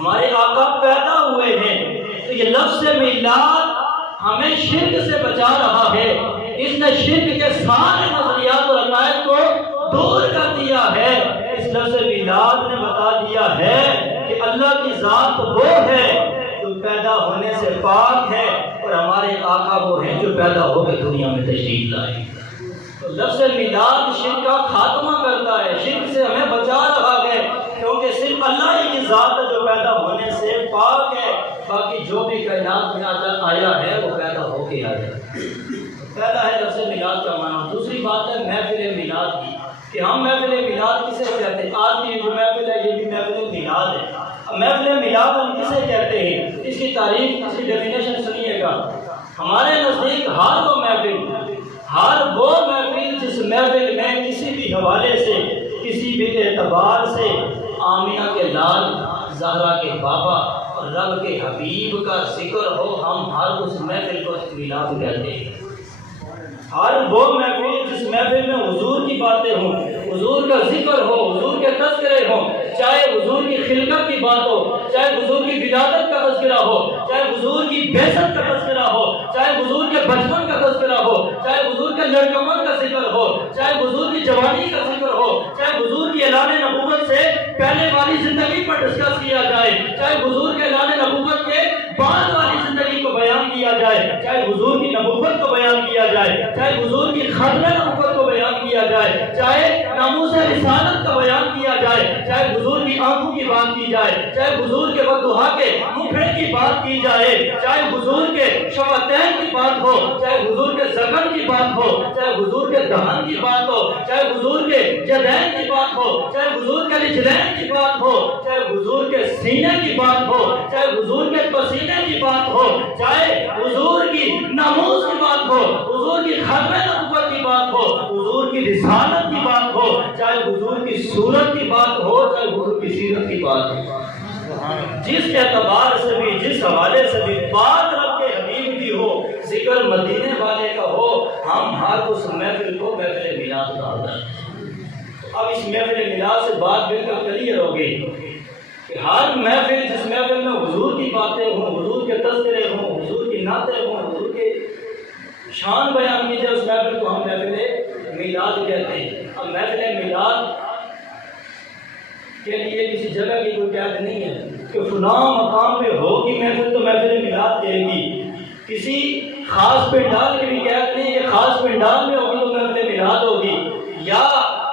ہمارے آقا پیدا ہوئے ہیں، تو یہ لفظ میلاد ہمیں شرک سے بچا رہا ہے۔ اس نے شرک کے سارے نظریات اور عقائد کو دور کر دیا ہے۔ اس لفظ میلاد نے بتا دیا ہے کہ اللہ کی ذات وہ ہے جو پیدا ہونے سے پاک ہے، اور ہمارے آقا وہ ہیں جو پیدا ہو کے دنیا میں تشریف لائے۔ تو لفظ میلاد شرک کا خاتمہ کرتا ہے، شرک سے ہمیں بچا رہا ہے، کیونکہ صرف اللہ ہی کی ذات ہے جو پیدا ہونے سے پاک ہے، باقی جو بھی کائنات میں آیا ہے وہ پیدا ہو کے آیا ہے۔ پہلا ہے لفظ میلاد کا معنی۔ دوسری بات ہے محفل میلاد کی، کہ ہم محفل میلاد کسے کہتے ہیں؟ آج کی جو محفل ہے یہ بھی محفل میلاد ہے۔ اب محفل میلاد ہم کسے کہتے ہیں؟ اس کی تعریف، اس کی ڈیفینیشن سنیے گا۔ ہمارے نزدیک ہر وہ محفل جس محفل میں کسی بھی حوالے سے، کسی بھی اعتبار سے آمینہ کے لال، زہرا کے بابا اور رب کے حبیب کا ذکر ہو، ہم ہر اس محفل کو میلاد کہتے ہیں۔ ہر وہ محفل جس محفل میں حضور کی باتیں ہوں، حضور کا ذکر ہو، حضور کے تذکرے ہوں، چاہے حضور کی خلقت کی بات ہو، چاہے حضور کی ولادت کا تذکرہ ہو، چاہے حضور کی بعثت کا تذکرہ ہو، چاہے حضور کے بچپن کا تذکرہ ہو، چاہے حضور کے لڑکپن کا ذکر ہو، چاہے حضور کی جوانی کا ذکر ہو، چاہے حضور کی اعلان نبوت سے پہلے والی زندگی پر ڈسکس کیا جائے، چاہے حضور کے اعلان نبوت کے بعد والی زندگی کو بیان کیا جائے، چاہے حضور کی نبوت کو بیان کیا جائے، چاہے حضور کی ختم نبوت کو بیان کیا جائے، چاہے ناموس رسالت کا بیان کیا جائے، چاہے حضور کی آنکھوں کی بات کی جائے، چاہے حضور کے وضحا کے منہ پھیر کی بات کی جائے، چاہے حضور کے شفتین کی بات ہو، چاہے حضور کے زبان کی بات ہو، چاہے حضور کے دہن کی بات ہو، چاہے حضور کے یدین کی بات ہو، چاہے حضور کے رجلین کی بات ہو، چاہے حضور کے سینے کی بات ہو، چاہے حضور کے پسینے کی بات ہو، چاہے حضور کی ناموس کی بات ہو، حضور کی ختم نبوت کی بات ہو، حضور کی رسالت کی بات ہو، چاہے حضور کی صورت کی بات ہو، چاہے حضور کی سیرت کی بات ہو، جس اعتبار سے بھی، جس حوالے سے بھی بات رب کے حبیب کی ہو، ذکر مدینے والے کا ہو، ہم ہر اس محفل کو محفل میلاد ڈالتے ہیں۔ اب اس محفل میلاد سے بات بالکل کلیئر ہو گئی کہ ہر محفل جس محفل میں حضور کی باتیں ہوں، حضور کے تذکرے ہوں، حضور کی نعتیں ہوں، حضور کے شان بیان کی جائے، اس محفل کو ہم محفل میلاد کہتے ہیں۔ اب محفل میلاد کے لیے کسی جگہ کی کوئی قید نہیں ہے کہ فلاں مقام پہ ہوگی محفل تو محفل میلاد کہے گی، کسی خاص پنڈال کی بھی قید نہیں ہے کہ خاص پنڈال میں ہوگی تو محفل میلاد ہوگی، یا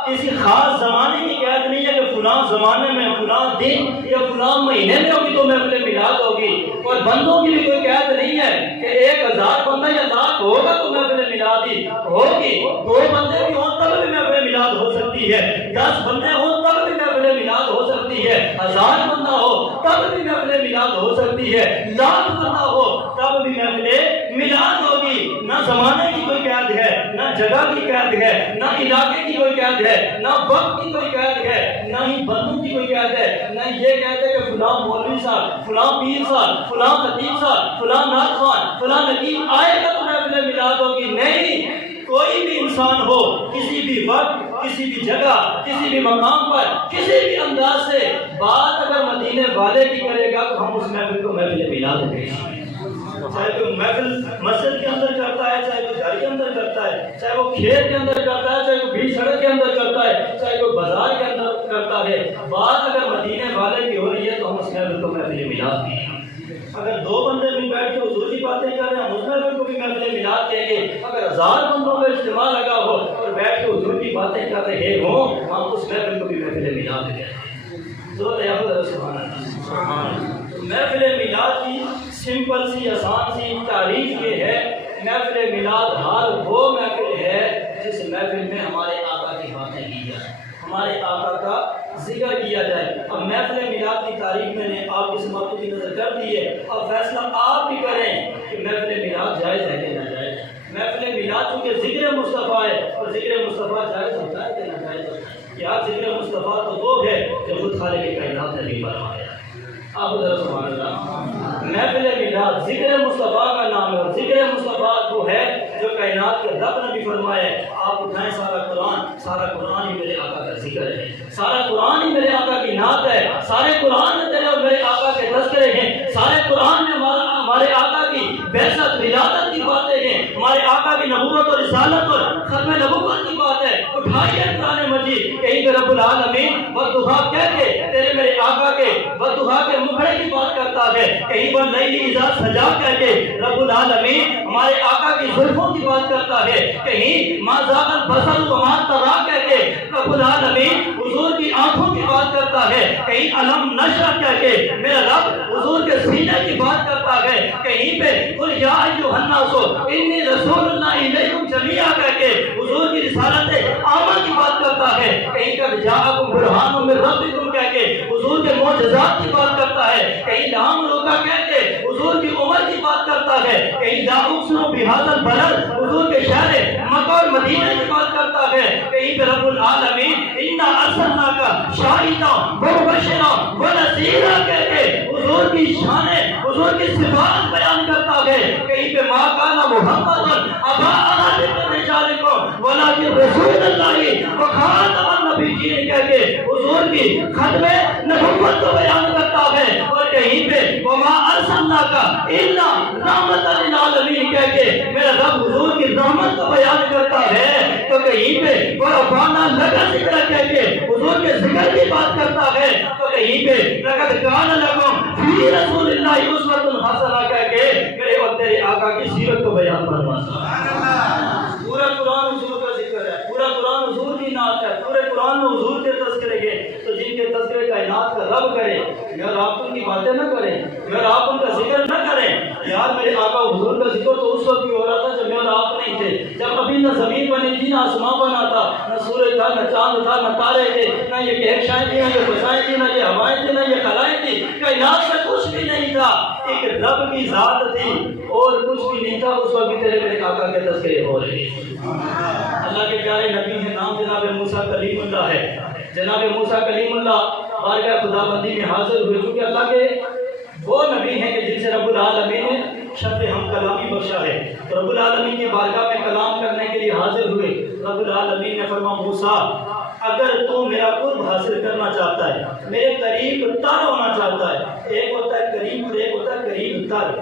کسی خاص زمانے کی قید نہیں ہے کہ فلاں زمانے میں، فلاں دن یا فلاں مہینے میں ہوگی تو محفل میلاد ہوگی، اور بندوں کی بھی کوئی قید نہیں ہے کہ 1000 بندہ یا لاکھ ہوگا تو محفل میلاد ہی ہوگی، 2 بندے بھی ہوں تب بھی محفل میلاد ہو سکتی ہے، 10 بندے ہوں تب بھی محفل میلاد ہو سکتی ہے، 1000 بندہ ہو تب بھی محفل میلاد ہو سکتی ہے، لاکھ بندہ ہو تب بھی محفل میلاد ہوگی۔ نہ زمانے کی کوئی قید ہے، نہ جگہ کی قید ہے، نہ علاقے کی کوئی قید ہے، نہ وقت کی کوئی قید ہے، نہ ہی بندوں کی کوئی قید ہے، نہ یہ کہتے کہ فلاں مولوی صاحب، فلاں پیر صاحب، فلاں خطیب صاحب، فلاں نعت خوان، فلاں نقیب آئے گا تو محفل میلاد ہوگی۔ نہیں، کوئی بھی انسان ہو، کسی بھی وقت، کسی بھی جگہ، کسی بھی مقام پر، کسی بھی انداز سے بات اگر مدینے والے کی کرے گا تو ہم اس محفل کو محفل میلاد کہیں گے۔ چاہے کوئی محفل مسجد کے اندر کرتا ہے، چاہے کوئی گھر کے اندر کرتا ہے، چاہے وہ کھیت کے اندر کرتا ہے، چاہے کوئی بیچ سڑک کے اندر کرتا ہے، چاہے کوئی بازار کے اندر کرتا ہے، بات اگر مدینے والے کی ہو رہی ہے تو ہم اس محفل کو محفل میلاد کہیں گے۔ اگر 2 بندے بھی بیٹھ کے حضور کی باتیں کر رہے ہیں، ہم اس محفل کو بھی محفل میلاد کہیں گے۔ اگر 1000 بندوں کا اجتماع لگا ہو اور بیٹھ کے حضور کی باتیں کر رہے ہوں، ہم اس محفل کو بھی محفل میلاد کہتے ہیں۔ ضرورت ہے سبحان اللہ۔ محفل میلاد کی سمپل سی آسان سی تعریف یہ ہے، محفل میلاد ہر وہ محفل ہے جس محفل میں ہمارے آقا کی باتیں کی جائیں، ہمارے آقا کا ذکر کیا جائے۔ اب محفل میلاد کی تعریف میں نے آپ کی سماعتوں کی نظر کر دی ہے، اب فیصلہ آپ بھی کریں کہ محفل میلاد جائز ہے کہ ناجائز۔ محفل میلاد چونکہ ذکر مصطفیٰ ہے، اور ذکر مصطفیٰ جائز ہوتا ہے کہ ناجائز ہوتا ہے؟ یار ذکر مصطفیٰ تو وہ ہے جو خود خالق کائنات نے بھی فرمایا۔ آپ ذرا سبحان اللہ۔ محفل میلاد ذکر مصطفیٰ کا نام ہے، اور ذکر مصطفیٰ وہ ہے جو کائنات کے رب نے بھی فرمایا ہے۔ آپ اٹھائیں سارا قرآن ہی میرے آقا کا ذکر ہے، سارا قرآن ہی میرے آقا کی نعت ہے، سارے قرآن میں تیرے اور میرے آقا کے رسالت اور ختم نبوت کی بات ہے، اٹھائیے قرآن مجید، کہیں پہ رب العالمین بددعا کہہ کے تیرے میرے آقا کے بددعا کے مکھڑے کی بات کرتا ہے، کہیں پر لیلی اذا سجا کہہ کے رب العالمین ہمارے آقا کی زلفوں کی بات کرتا ہے، کہیں ما زاغ البصر وما طغى کہہ کے رب العالمین حضور کی آنکھوں کی بات کرتا ہے، کہیں علم نشرح کہہ کے میرا رب حضور کے سینے کی بات کرتا ہے، کہیں پہ قل یا ایھا الناس انی رسول اللہ الیکم جمیعا کہہ کے حضور کی رسالت عامہ کی بات کرتا ہے، کہیں قد جاءکم برہان من ربکم کہہ کے حضور کے معجزات کی بات کرتا ہے، کہیں لا ملوکا کہہ کے حضور کی عمر کی بات کرتا ہے، کہیں لا اقسم بہذا البلد حضور کے شہر مکہ اور مدینہ کی بات کرتا ہے، کہیں پہ رب العالمین انا ارسلناک شاہدا ومبشرا ونذیرا کہہ کے حضور کی شان حضور کی صفات بیان کرتا ہے، کہیں پہ ما کان محمد ابا احد من رجالکم ولکن رسول اللہ وخاتم النبیین کہہ کے حضور کی ختم نبوت کو بیان کرتا ہے، اور کہیں پہ وما ارسلناک الا رحمۃ للعالمین کہہ کے میرا رب حضور کی رحمت کو بیان کرتا ہے، تو کہیں پہ ورفعنا لک ذکرک کہہ کے حضور کے ذکر کی بات کرتا ہے، تو کہیں پہ لقد کان لکم فی رسول اللہ اسوۃ حسنہ کہہ کے میرے اور تیرے آقا کی سیرت کو بیان فرماتا ہے۔ پورا قرآن حضور کا ذکر ہے، پورا قرآن حضور کی نعت ہے، پورے قرآن میں حضور کے تذکرے کے، تو جن کے تذکرے کائنات کا رب کرے، اگر آپ ان کی باتیں نہ کریں، اگر آپ ان کا ذکر نہ کریں، یار میرے آقا حضور کا ذکر تو اس وقت بھی ہو رہا تھا جب میں اور آپ نہیں تھے، جب ابھی نہ زمین بنی تھی، نہ آسمان بنا تھا، نہ سورج تھا، نہ چاند تھا، نہ تارے تھے، نہ یہ کہکشائیں تھیں، نہ یہ فضائیں تھیں، نہ یہ ہوائیں تھیں، نہ یہ خلائیں تھیں، کائنات میں کچھ بھی نہیں تھا، ایک رب کی ذات تھی اور کچھ بھی نہیں تھا، اس وقت بھی تیرے میرے آقا کے تذکرے ہو رہے ہیں۔ اللہ کے پیارے نبی ہیں، نام جناب موسیٰ کلیم اللہ ہے، جناب موسیٰ کلیم اللہ بارگاہ خدا بندی میں حاضر ہوئے، چونکہ اللہ کے وہ نبی ہیں کہ جن سے رب العالمین نے شب ہم کلامی بخشا ہے، تو رب العالمین کی بارگاہ میں کلام کرنے کے لیے حاضر ہوئے، رب العالمین نے فرمایا موسیٰ اگر تو میرا قرب حاصل کرنا چاہتا ہے، میرے قریب تر ہونا چاہتا ہے، ایک ہوتا ہے قریب اور ایک ہوتا ہے قریب تر،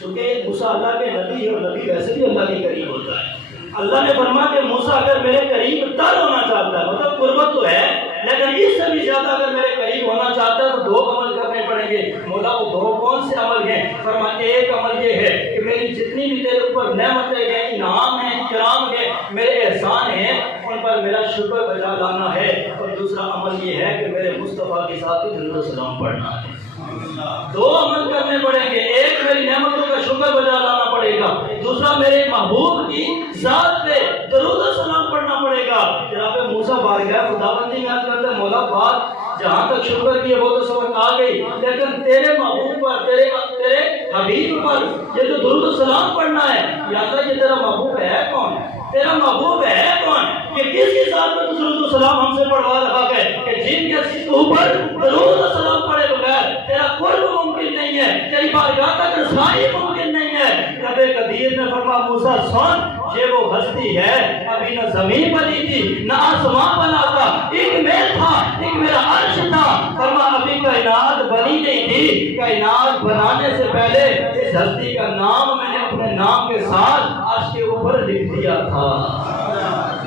چونکہ موسیٰ اللہ کے نبی ہے اور نبی ویسے بھی اللہ کے قریب ہوتا ہے۔ اللہ نے فرمایا کہ موسیٰ اگر میرے قریب تر ہونا چاہتا ہے، مطلب قربت تو ہے لیکن اس سے بھی زیادہ اگر میرے قریب ہونا چاہتا ہے تو دو عمل کرنے پڑیں گے۔ مولا وہ دو کون سے عمل ہیں؟ فرمایا ایک عمل یہ ہے کہ میری جتنی بھی تیرے اوپر نعمتیں ہیں، انعام ہیں، اکرام ہیں، میرے احسان ہیں، ان پر میرا شکر بجا لانا ہے، اور دوسرا عمل یہ ہے کہ میرے مصطفیٰ کے ساتھ درود و سلام پڑھنا ہے۔ دو عمل کرنے پڑیں گے، ایک میری نعمتوں کا شکر بجا لانا پڑے گا، دوسرا میرے محبوب کی ذات پہ درود و سلام پڑھنا پڑے گا۔ جناب موسیٰ بارگاہ خداوندی میں عرض کرتے ہیں مولا بات جہاں تک شکر کی ہے وہ تو سمجھ آ گئی، لیکن تیرے محبوب پر تیرے حبیب پر یہ جو درود و سلام پڑھنا ہے، یا اللہ یہ تیرا محبوب ہے کون؟ تیرا محبوب ہے کون کہ کس کے ساتھ میں درود و سلام ہم سے پڑھوا رہا ہے کہ جن کے اوپر درود و سلام پڑھے بغیر تیرا قرب ممکن نہیں ہے، تیری بارگاہ تک رسائی ممکن نہیں ہے۔ رب قدیر نے فرمایا موسیٰ سن، یہ وہ ہستی ہے ابھی نہ زمین بنی تھی نہ آسمان بنا تھا، ایک میل تھا، ایک میرا عرش تھا، فرمایا ابھی کائنات بنی نہیں تھی، کائنات بنانے سے پہلے اس ہستی کا نام میں نے اپنے نام کے ساتھ عرش کے اوپر لکھ دیا تھا۔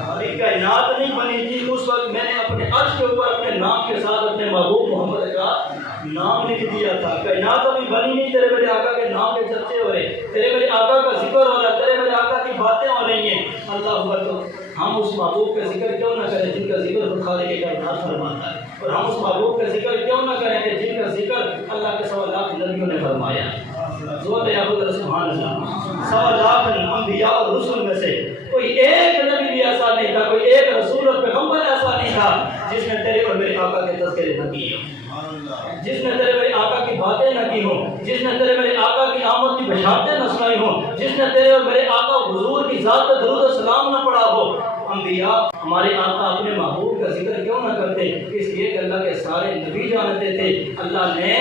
ابھی کائنات نہیں بنی تھی، اس وقت میں نے اپنے عرش کے اوپر اپنے نام کے ساتھ اپنے محبوب محمد کا نام لکھ دیا تھا۔ کائنات ابھی بنی نہیں، تیرے میرے آقا کے نام کے چرچے ہو رہے، تیرے میرے آقا کا ذکر ہو رہا ہے، تیرے میرے آقا کی باتیں ہو رہی ہیں۔ اللہ اکبر، تو ہم اس محبوب کا ذکر کیوں نہ کریں جن کا ذکر خود خالق کائنات فرماتا ہے، اور ہم اس محبوب کا ذکر کیوں نہ کریں کہ جن کا ذکر اللہ کے سوا لاکھ نبیوں نے فرمایا۔ سبحان اللہ، سوا لاکھ انبیاء اور رسول میں سے کوئی ایک نبی بھی ایسا نہیں تھا، کوئی ایک رسول اور پیغمبر ایسا نہیں تھا جس نے تیرے اور میرے آقا کے تذکرے نہ کیے، جس نے تیرے میرے آقا کی باتیں نہ کی ہوں، جس نے تیرے میرے آقا کی آمد کی بشارتیں نہ سنائی ہوں، جس نے تیرے اور میرے آقا حضور کی ذات پر درود و سلام نہ پڑھا ہو۔ انبیاء ہمارے آقا اپنے محبوب کا ذکر کیوں نہ کرتے؟ اس لیے کہ اللہ کے سارے نبی جانتے تھے اللہ نے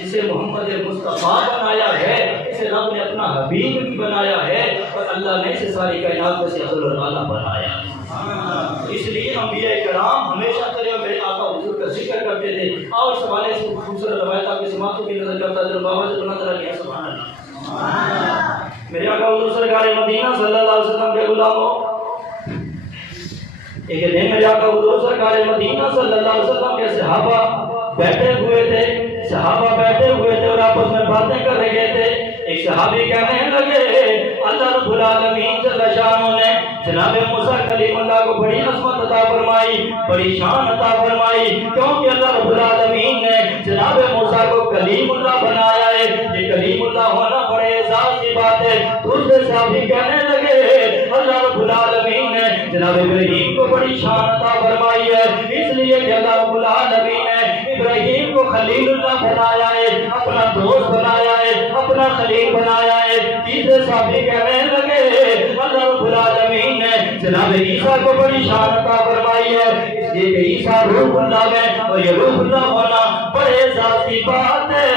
جسے محمد مصطفیٰ بنایا ہے، اسے رب نے اپنا حبیب بھی بنایا ہے، اور اللہ نے اسے ساری کائنات میں سے افضل اعلیٰ بنایا۔ اس لیے انبیاء کرام ہمیشہ تیرے اور میرے آقا حضور کا ذکر کرتے تھے۔ اور اس حوالے سے خوبصورت روایت آپ کی سماعتوں کی نظر کرتا ہے، بابا سے بنا طرح کیا سبحان اللہ۔ میرے آقا حضور سرکار مدینہ صلی اللہ علیہ وسلم کے غلاموں، ایک دن میرے آقا حضور سرکار مدینہ صلی اللہ علیہ وسلم کے صحابہ بیٹھے ہوئے تھے اور آپس میں باتیں کر رہے تھے. ایک صحابی کہنے لگے اللہ رب العالمین جل شانہ نے جناب موسیٰ کلیم اللہ کو بڑی عظمت عطا فرمائی, بڑی شان عطا فرمائی, کیونکہ اللہ رب العالمین نے جناب موسیٰ کو کلیم اللہ بنایا ہے. یہ کلیم اللہ ہونا بڑے اعزاز کی بات ہے. دوسرے صحابی کہنے لگے اللہ رب العالمین نے جناب ابراہیم کو بڑی شان عطا فرمائی ہے, اس لیے کہ اللہ رب العالمین نے ابراہیم کو خلیل اللہ بنایا ہے, اپنا دوست بنایا ہے, اپنا خلیل بنایا ہے. تیسرے صحابی کہنے لگے اللہ رب العالمین نے جناب عیسیٰ کو بڑی شان عطا فرمائی ہے, اس لیے کہ عیسیٰ روح اللہ ہے اور یہ روح اللہ ہونا بڑے اعزاز کی بات ہے.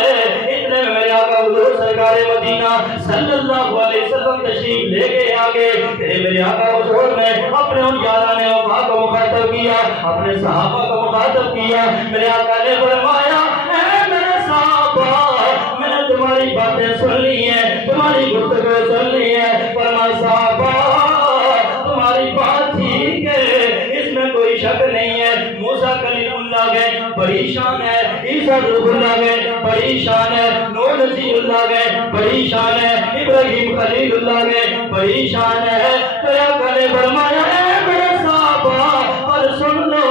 اتنے میں میرے آقا حضور سرکار مدینہ صلی اللہ علیہ وسلم تشریف لے کے آگے. میرے آقا حضور نے اپنے ان یاران وفا کو مخاطب کیا, اپنے صحابہ کو مخاطب کیا. میرے آقا نے فرمایا اے میرے صحابہ, میں نے تمہاری باتیں سن لی ہیں, تمہاری گفتگو سن لی ہے. فرمایا صحابہ تمہاری بات ٹھیک ہے, اس میں کوئی شک نہیں ہے. موسیٰ کلیم اللہ گئے بڑی شان ہے, عیسیٰ روح اللہ گئے بڑی شان ہے, نوح نبی اللہ گئے بڑی شان ہے, ابراہیم خلیل اللہ گئے بڑی شان ہے. میرا کلے فرمایا اے میرے صحابہ اور سن لو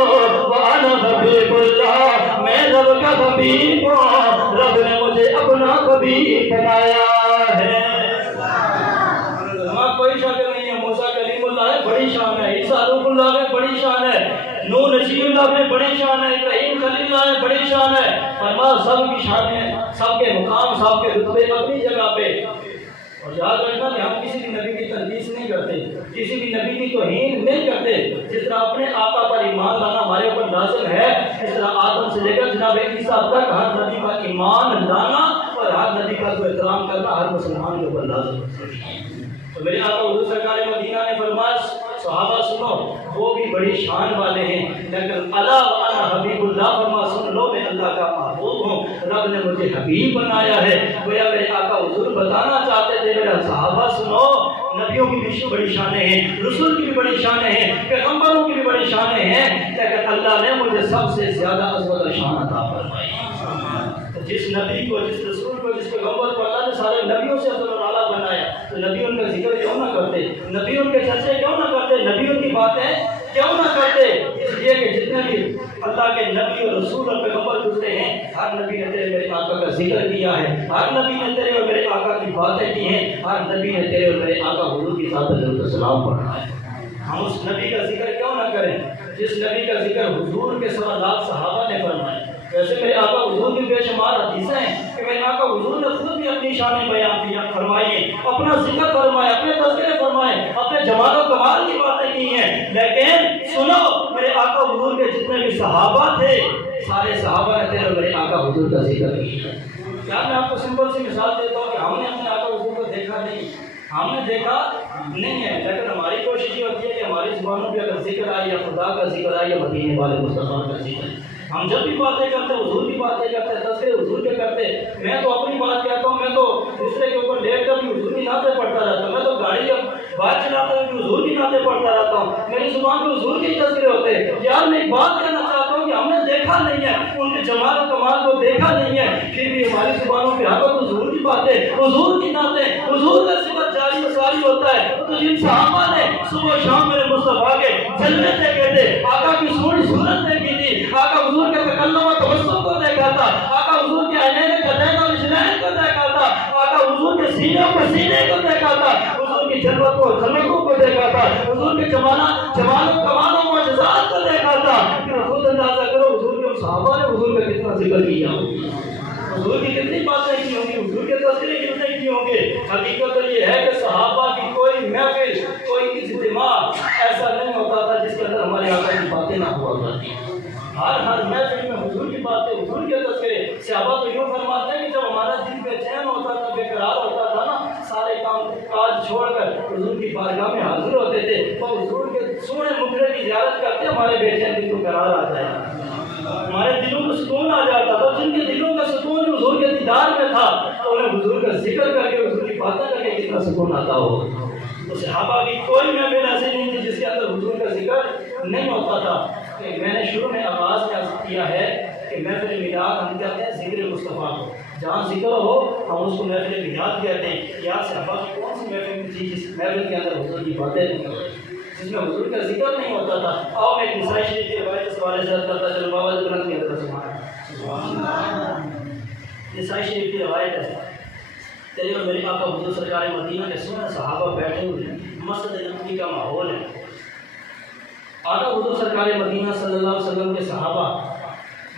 وانا حبیب اللہ, میں رب کا حبیب ہوں, رب نے مجھے اپنا حبیب بنایا ہے. کوئی شک نہیں ہے, موسیٰ کلیم اللہ ہے بڑی شان ہے, عیسیٰ روح اللہ ہے بڑی شان ہے, نوح نبی اللہ میں بڑی شان ہے, ابراہیم خلیل اللہ ہے بڑی شان ہے. فرمایا سب کی شانیں, سب کے مقام, سب کے رتبے اپنی جگہ پہ. اور یاد رکھنا کہ ہم کسی بھی نبی کی تنقید نہیں کرتے, کسی بھی نبی کی توہین نہیں کرتے. جس طرح اپنے آقا پر ایمان لانا ہمارے اوپر لازم ہے, اس طرح آدم سے لے کر جناب عیسیٰ تک ہر نبی پر ایمان لانا اور ہر نبی کا کو احترام کرنا ہر مسلمان کے اوپر لازم ہے. تو میرے آقا حضور سرکار مدینہ نے فرمایا صحابہ سنو, وہ بھی بڑی شان والے ہیں, لیکن اللہ وانا حبیب اللہ, فرما سن لو میں اللہ کا محبوب ہوں, رب نے مجھے حبیب بنایا ہے. گویا میرے آقا حضور بتانا چاہتے تھے میرا صحابہ سنو, نبیوں کی بھی بڑی شانیں ہیں, رسول کی بھی بڑی شانیں ہیں, پیغمبروں کی بھی بڑی شانیں ہیں, لیکن اللہ نے مجھے سب سے زیادہ عظمت اور شان عطا فرمائی. جس نبی کو, جس رسول کو, جس پیغمبر کو اللہ نے سارے نبیوں سے افضل اور اعلیٰ بنایا, تو نبی ان کا ذکر کیوں نہ کرتے, نبی ان کے چرچے کیوں نہ کرتے, نبی ان کی باتیں کیوں نہ کرتے. اس لیے کہ جتنے بھی اللہ کے نبی اور رسول اور پیغمبر گزرے ہیں, ہر نبی نے تیرے میرے آقا کا ذکر کیا ہے, ہر نبی نے تیرے اور میرے آقا کی باتیں کی ہیں, ہر نبی نے تیرے اور میرے آقا حضور کی ذات درود و سلام پڑھا ہے. ہم اس نبی کا ذکر کیوں نہ کریں جس نبی کا ذکر حضور کے سوا لاکھ صحابہ نے فرمایا. ویسے میرے آقا حضور کی بے شمار حدیثیں ہیں کہ میرے آقا حضور نے خود بھی اپنی شانیں بیان کی فرمائی, اپنا ذکر فرمائے, اپنے تذکرے فرمائے, اپنے جمال و کمال کی باتیں کی ہیں. لیکن سنو, میرے آقا حضور کے جتنے بھی صحابہ تھے, سارے صحابہ نے تیرے میرے آقا حضور کا ذکر کیا. کیا میں آپ کو سمپل سی مثال دیتا ہوں کہ ہم نے اپنے آقا حضور کو دیکھا نہیں, ہم نے دیکھا نہیں ہے, لیکن ہماری کوشش یہ ہوتی ہے کہ ہماری زبانوں پہ اگر ذکر آئے یا خدا کا ذکر آئے یا مدینے والے مصطفیٰ کا ذکر, ہم جب بھی باتیں کرتے ہیں حضور کی باتیں کرتے ہیں, تذکرے حضور کے کرتے ہیں. میں تو اپنی بات کہتا ہوں, میں تو دوسرے کے اوپر لیٹ کر بھی حضور کی نعتیں پڑھتا رہتا ہوں, میں تو گاڑی جب بائک چلاتا ہوں بھی حضور کی نعتیں پڑھتا رہتا ہوں, میری زبان پہ حضور کے تذکرے ہوتے ہیں. یار میں ایک بات کہنا چاہتا ہوں کہ ہم نے دیکھا نہیں ہے, ان کے جمال و کمال کو دیکھا نہیں ہے, پھر بھی ہماری زبانوں پہ ہر وقت حضور کی باتیں, حضور کی نعتیں, حضور کا صفت جاری و ساری ہوتا ہے. تو جن صحابہ نے صبح شام میرے مصطفیٰ کے جلوے دیکھے تھے, آقا کی سونی صورت دیکھی تھی, آقا حضور کے تکلم و تبسم کو دیکھا تھا, آقا حضور کے عینین قدین اور اجلین کو دیکھا تھا, آقا حضور کے سینے پر سینے کو دیکھا تھا, حضور کی جلوت و جھلکوں کو دیکھا تھا, حضور کے جمال و کمال و معجزات کو دیکھا تھا. پھر خود اندازہ کرو حضور کے صحابہ نے حضور کا کتنا ذکر کیا, حضور کی کتنی باتیں کی ہوں گی, حضور کے تذکرے کتنے کیے ہوں گے. حقیقت تو یہ ہے کہ صحابہ کی کوئی محفل, کوئی اجتماع ایسا نہیں ہوتا تھا جس کے اندر ہمارے آقا کی باتیں نہ ہوا کرتی. ہر محفل میں حضور کی باتیں, حضور کے تذکرے. صحابہ تو یوں فرماتے ہیں کہ جب ہمارا دل بے چین ہوتا تھا, بے قرار ہوتا تھا نا, سارے کام کاج چھوڑ کر حضور کی بارگاہ میں حاضر ہوتے تھے, تو حضور کے سونے مقرر کی زیارت کرتے ہمارے بے چین دل کو قرار آ جائے, ہمارے دلوں کو سکون آ جاتا تھا. جن کے دلوں کا سکون حضور کے دیدار میں تھا, تو انہیں حضور کا ذکر کر کے, حضور کی باتیں کر کے کتنا سکون آتا ہو. تو صحابہ کی کوئی محفل ایسی نہیں تھی جس کے اندر حضور کا ذکر نہیں ہوتا تھا کہ میں نے شروع میں آغاز کیا ہے کہ محفل میلاد ہم کہتے ہیں ذکر مصطفیٰ کو، جہاں ذکر ہو ہم اس کو محفل میلاد کہتے ہیں۔ یا صحابہ کی کون سی محفل تھی جس محفل کے اندر حضور کی باتیں نہیں ہوتی، جس میں حضور کا ذکر نہیں ہوتا تھا؟ آؤ میں ایک نسائی شریف کی روایت اس حوالے سے کرتا چلوں، بابا جبران کی حضرت سبحان اللہ۔ نسائی شریف کی روایت ہے، تیرے اور میرے آقا حضور سرکار مدینہ کے سونے صحابہ بیٹھے ہوئے ہیں، مسجد نبوی کا ماحول ہے۔ آقا حضور سرکار مدینہ صلی اللہ علیہ وسلم کے صحابہ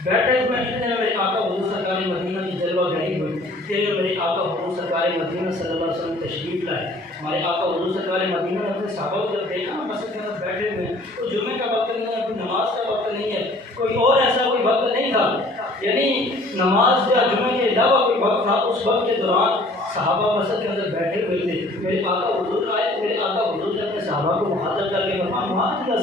بیٹھے ہوئے ہیں، اتنے میرے آقا حضور سرکار مدینہ کی جلوہ گری ہوئی، تیرے اور میرے آقا حضور سرکار مدینہ صلی اللہ علیہ وسلم تشریف لائے۔ ہمارے آقا حضور سرکار مدینہ نے اپنے صحابہ کو جب دیکھا مسجد کے اندر بیٹھے ہوئے ہیں، تو جمعے کا وقت نہیں ہے، کوئی نماز کا وقت نہیں ہے، کوئی اور ایسا کوئی وقت نہیں تھا، یعنی نماز یا جمعے کے علاوہ کوئی وقت تھا، اس وقت کے دوران صحابہ مسجد کے اندر بیٹھے ہوئے تھے۔ میرے آقا حضور آئے، میرے آقا حضور نے اپنے صحابہ کو مخاطب کر کے فرمایا، معاذ کیا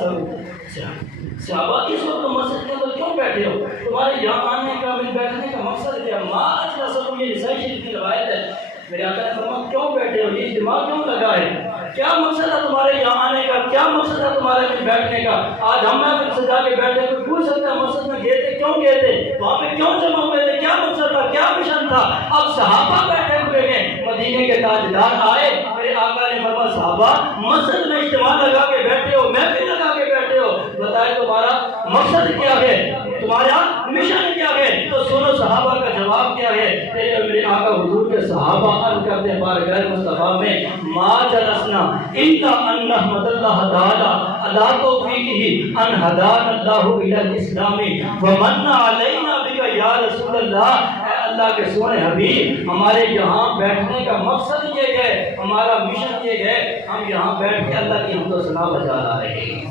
صحابہ اس وقت مسجد کے اندر کیوں بیٹھے ہو؟ تمہارے یہاں آنے کا بیٹھنے کا مقصد کیا؟ معاذ کیا سب، یہ نسائی شریف کی روایت ہے۔ میرے آقا نے فرمایا کیوں بیٹھے ہو، یہ اجتماع کیوں لگا ہے، کیا مقصد ہے تمہارے یہاں آنے کا، کیا مقصد ہے تمہارے میں بیٹھنے کا؟ آج ہم محفل سجا کے بیٹھے، کوئی پوچھ سکتا ہے مسجد میں گئے تھے، کیوں گئے تھے، وہاں پہ کیوں جمع ہوئے تھے، کیا مقصد تھا، کیا مشن تھا؟ اب صحابہ بیٹھے ہوئے ہیں، مدینے کے تاجدار آئے، میرے آقا نے فرمایا صحابہ مسجد میں اجتماع لگا کے بیٹھے ہو، محفل لگا کے بیٹھے ہو، بتائے تمہارا مقصد کیا ہے، تمہارا مشن کیا ہے؟ تو سنو صحابہ کا جواب کیا ہے۔ تیرے اور میرے آقا حضور کے صحابہ عرض کرتے ہیں بارگاہ مصطفیٰ میں، ما جلسنا الا ان نحمد اللہ تعالی علی توفیقہ ان ہدانا اللہ الی الاسلام ومن علینا بک یا رسول اللہ۔ اے اللہ کے سونے حبیب، ہمارے یہاں بیٹھنے کا مقصد یہ ہے، ہمارا مشن یہ ہے، ہم یہاں بیٹھ کے اللہ کی حمد و ثنا بجا رہے ہیں،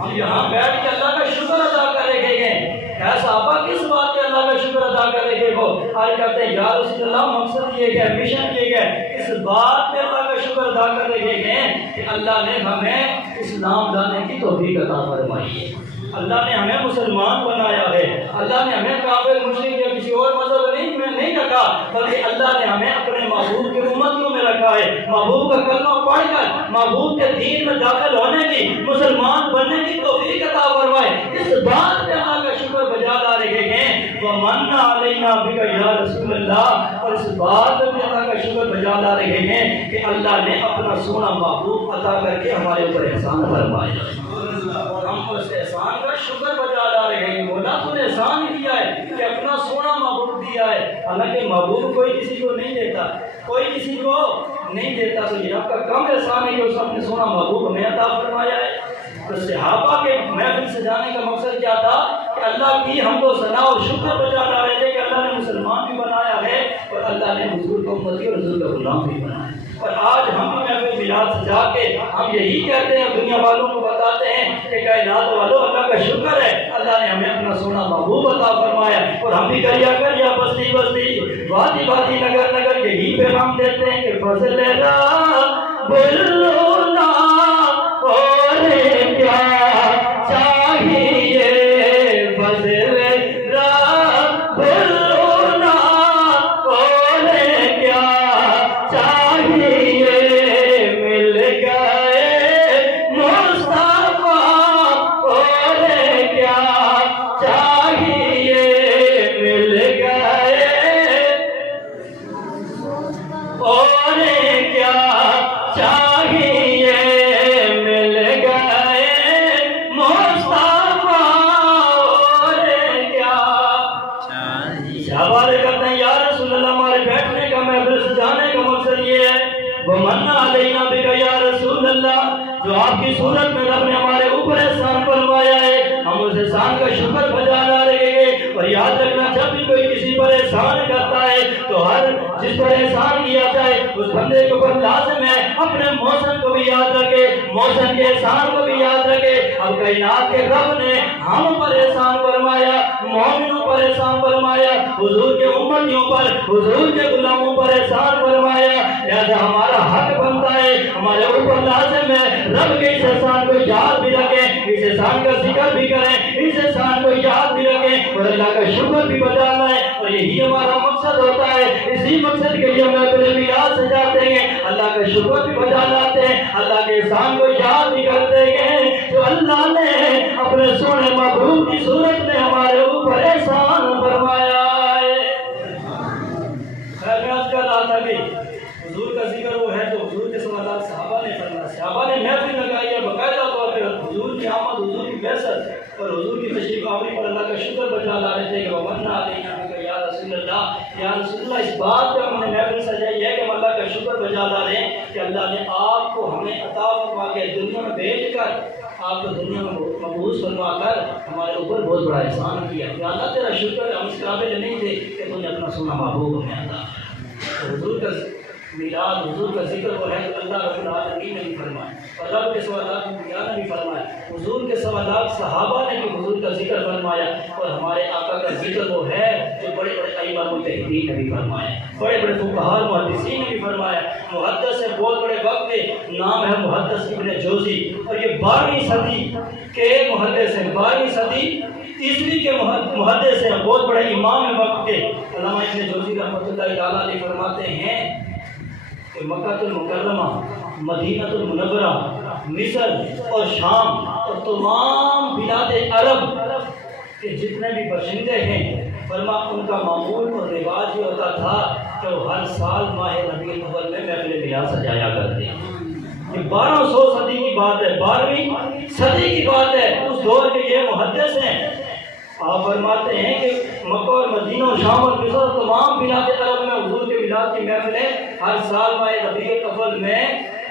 ہم یہاں بیٹھ کے اللہ کا شکر ادا کر رہے ہیں۔ اے صحابہ کس بات کے اللہ کا شکر ادا کر رہے ہو؟ آج کہتے ہیں یا رسول اللہ مقصد یہ ہے، مشن یہ ہے، اس بات پہ اللہ کا شکر ادا کر رہے ہیں کہ اللہ نے ہمیں اسلام لانے کی توفیق عطا فرمائی ہے، اللہ نے ہمیں مسلمان بنایا ہے، اللہ نے ہمیں کافر مشرک یا کسی اور مذہب میں نہیں رکھا، بلکہ اللہ نے ہمیں اپنے محبوب کے امتیوں میں رکھا ہے۔ محبوب کا کلمہ پڑھ کر محبوب کے دین میں داخل ہونے کی، مسلمان بننے کی توفیق عطا فرمائے، اس بات پہ اللہ کا شکر بجا لا رہے ہیں۔ ومن علینا بک یا رسول اللہ، اور اس بات پہ بھی اللہ کا شکر بجا لا رہے ہیں کہ اللہ نے اپنا سونا محبوب عطا کر کے ہمارے اوپر احسان فرمایا، ہم اس احسان کا شکر بجا لا رہے ہیں۔ مولا تو نے احسان کیا ہے کہ اپنا سونا محبوب دیا ہے، حالانکہ محبوب کوئی کسی کو نہیں دیتا، کوئی کسی کو نہیں دیتا، تو یہ آپ کا کم احسان ہے کہ اس اپنے سونا محبوب ہمیں عطا فرمایا ہے۔ تو صحابہ کے محفل سجانے کا مقصد کیا تھا کہ اللہ کی حمد و ثنا اور شکر بجا لا رہے تھے کہ اللہ نے مسلمان بھی بنایا ہے اور اللہ نے حضور کو امتی اور حضور کا غلام بھی بنایا ہے۔ اور آج ہم محفل میلاد سجا کے ہم یہی کہتے ہیں، دنیا والوں کو بتاتے ہیں کہ کائنات والوں اللہ کا شکر ہے، اللہ نے ہمیں اپنا سونا محبوب عطا فرمایا، اور ہم بھی کریا کریا بستی بستی وادی وادی نگر نگر یہی پیغام دیتے ہیں کہ فضل رب اللہ اور کیا چاہیے، فضل رب اللہ اور کیا چاہیے، مل گئے مصطفیٰ اور کیا چاہیے، مل گئے اور کیا چاہیے، مل گئے مصطفیٰ اور کیا چاہیے۔ حوالے کرتے ہیں یا رسول اللہ، ہمارے بیٹھنے کا محفل سجانے کا مقصد یہ ہے، ومن علینا بک یا رسول اللہ، جو آپ کی صورت میں رب نے ہمارے اوپر احسان فرمایا ہے، ہم اس احسان کا شکر بجا لا رہے ہیں۔ اور یاد رکھنا، جب بھی کوئی کسی پر احسان کرتا ہے تو ہر جس پر احسان کیا جائے اس بندے کے اوپر لازم ہے اپنے محسن کو بھی یاد رکھے، محسن کے احسان کو بھی یاد رکھے۔ اب کائنات کے رب نے ہم پر احسان فرمایا، مومنوں پر احسان فرمایا، حضور کے امتیوں پر، حضور کے غلاموں پر احسان فرمایا، لہذا ہمارا حق بنتا ہے، ہمارے اوپر لازم ہے رب کے اس احسان کو یاد بھی رکھیں، اس احسان کا ذکر بھی کریں، اس احسان کو یاد بھی رکھیں اور اللہ کا شکر بھی بجا لائیں، اور یہی ہمارا مقصد ہوتا ہے۔ اسی مقصد کے لیے ہم اپنے میلاد سجاتے ہیں، اللہ کا شکر بھی بجا لاتے ہیں، اللہ کے احسان کو یاد بھی کرتے ہیں جو اللہ نے اپنے سونے محبوب کی صورت میں ہمارے اوپر احسان فرمایا ہے۔ خیر میں آج کل آتا کہ حضور کا ذکر وہ ہے جو حضور کے سوالات صحابہ نے فرمایا، صحابہ نے محفل لگائی ہے باقاعدہ طور پہ حضور کی آمد، حضور کی بعثت اور حضور کی تشریف آوری پر اللہ کا شکر بجا لا رہے تھے کہ ومنا علینا بک یا رسول اللہ، یا رسول اللہ، اس بات پہ ہم نے محفل سجائی ہے کہ ہم اللہ کا شکر بجا لا رہے ہیں کہ اللہ نے آپ کو ہمیں عطا فرما کے دنیا میں بھیج کر آپ کو دنیا میں مبعوث فرما کر ہمارے اوپر بہت بڑا احسان کیا۔ یا اللہ تیرا شکر، ہم اس قابل نہیں تھے کہ تو نے اپنا سونا محبوب ہمیں عطا کیا۔ حضور کا میلاد، حضور کا ذکر وہ ہے کہ اللہ رب العالمین نے بھی فرمایا اور رب کے سوالات انبیاء نے بھی فرمایا، حضور کے سوالات صحابہ نے بھی حضور کا ذکر فرمایا، اور ہمارے آقا کا ذکر وہ ہے جو بڑے بڑے ائمہ مجتہدین نے بھی فرمایا، بڑے بڑے فقہاء محدثین نے بھی فرمایا۔ محدث ہے بہت بڑے وقت کے نام ہے محدث ابن جوزی، اور یہ 12ویں صدی کے محدث ہیں، 12ویں صدی تیسری کے محدث ہیں، بہت بڑے امام وقت کے۔ علامہ ابن جوزی رحمۃ اللہ تعالیٰ علیہ فرماتے ہیں کہ مکہ المکرمہ، مدینہ المنورہ، مصر اور شام اور تمام بلاد عرب کے جتنے بھی باشندے ہیں، فرما ان کا معمول اور رواج یہ ہوتا تھا کہ وہ ہر سال ماہ ربیع الاول میں محفل میلاد سجایا کرتے ہیں۔ یہ 1200 صدی کی بات ہے، 12ویں صدی کی بات ہے، اس دور کے یہ محدث ہیں۔ آپ فرماتے ہیں کہ مکہ اور مدینہ اور شام اور مصر اور تمام بلاد عرب میں حضور کے میلاد کی محفلیں ہر سال ماہ ربیع الاول میں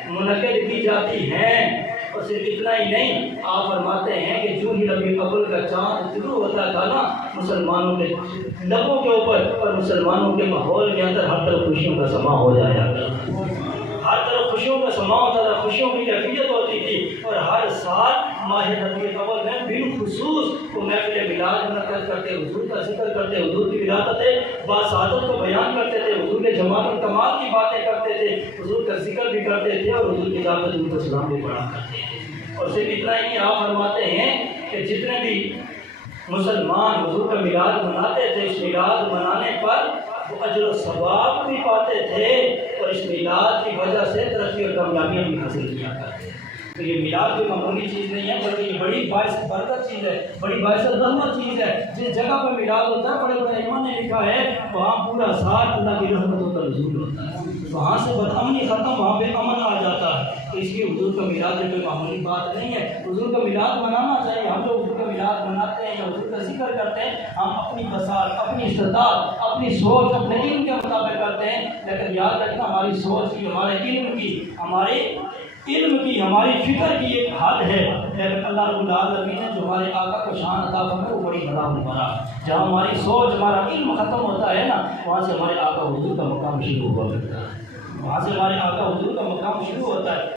منعقد کی جاتی ہیں۔ اور صرف اتنا ہی نہیں، آپ فرماتے ہیں کہ جو ہی ربیع الاول کا چاند شروع ہوتا تھا نا مسلمانوں کے لبوں کے اوپر اور مسلمانوں کے ماحول کے اندر ہر طرف خوشیوں کا سما ہو جایا کرتا، ہر طرف خوشیوں کا سما ہوتا تھا، خوشیوں کی کیفیت ہوتی تھی، اور ہر سال ماہ ربیع الاول میں بالخصوص وہ محفل میلاد منعقد کرتے، حضور کا ذکر کرتے، حضور کی ولادت باسعادت کو بیان کرتے تھے، حضور کے جمال و کمال کی باتیں کرتے تھے، حضور کا ذکر بھی کرتے تھے اور حضور کی دعوت ان کو سلام بھی پڑھا کرتے تھے۔ اور صرف اتنا ہی آپ فرماتے ہیں کہ جتنے بھی مسلمان حضور کا میلاد مناتے تھے، اس میلاد منانے پر وہ اجر و ثواب بھی پاتے تھے اور اس میلاد کی وجہ سے ترقی اور کامیابیاں بھی حاصل کیا کرتے تھے۔ تو یہ میلاد کوئی معمولی چیز نہیں ہے، بلکہ یہ بڑی باعث برکت چیز ہے، بڑی باعث رحمت چیز ہے۔ جس جگہ پر میلاد ہوتا ہے، بڑے بڑے ائمہ نے لکھا ہے، وہاں پورا سال اللہ کی رحمتوں کا نزول ہوتا ہے، وہاں سے بدامنی ختم، وہاں پہ امن آ جاتا ہے۔ تو اس لیے حضور کا میلاد کوئی معمولی بات نہیں ہے، حضور کا میلاد منانا چاہیے۔ ہم جو حضور کا میلاد مناتے ہیں یا حضور کا ذکر کرتے ہیں، ہم اپنی بصارت، اپنی استطاعت، اپنی سوچ، اپنے علم کے مطابق کرتے ہیں، لیکن یاد رکھنا ہماری سوچ کی، ہمارے علم کی، ہماری فکر کی ایک حد ہے، لیکن اللہ رب العالمین نے جو ہمارے آقا کو شان عطا فرمائی وہ بڑی بڑا بڑا۔ جہاں ہماری سوچ، ہمارا علم ختم ہوتا ہے نا، وہاں سے ہمارے آقا حضور کا مقام شروع ہوا کرتا ہے، وہاں سے ہمارے آقا حضور کا مقام شروع ہوتا ہے۔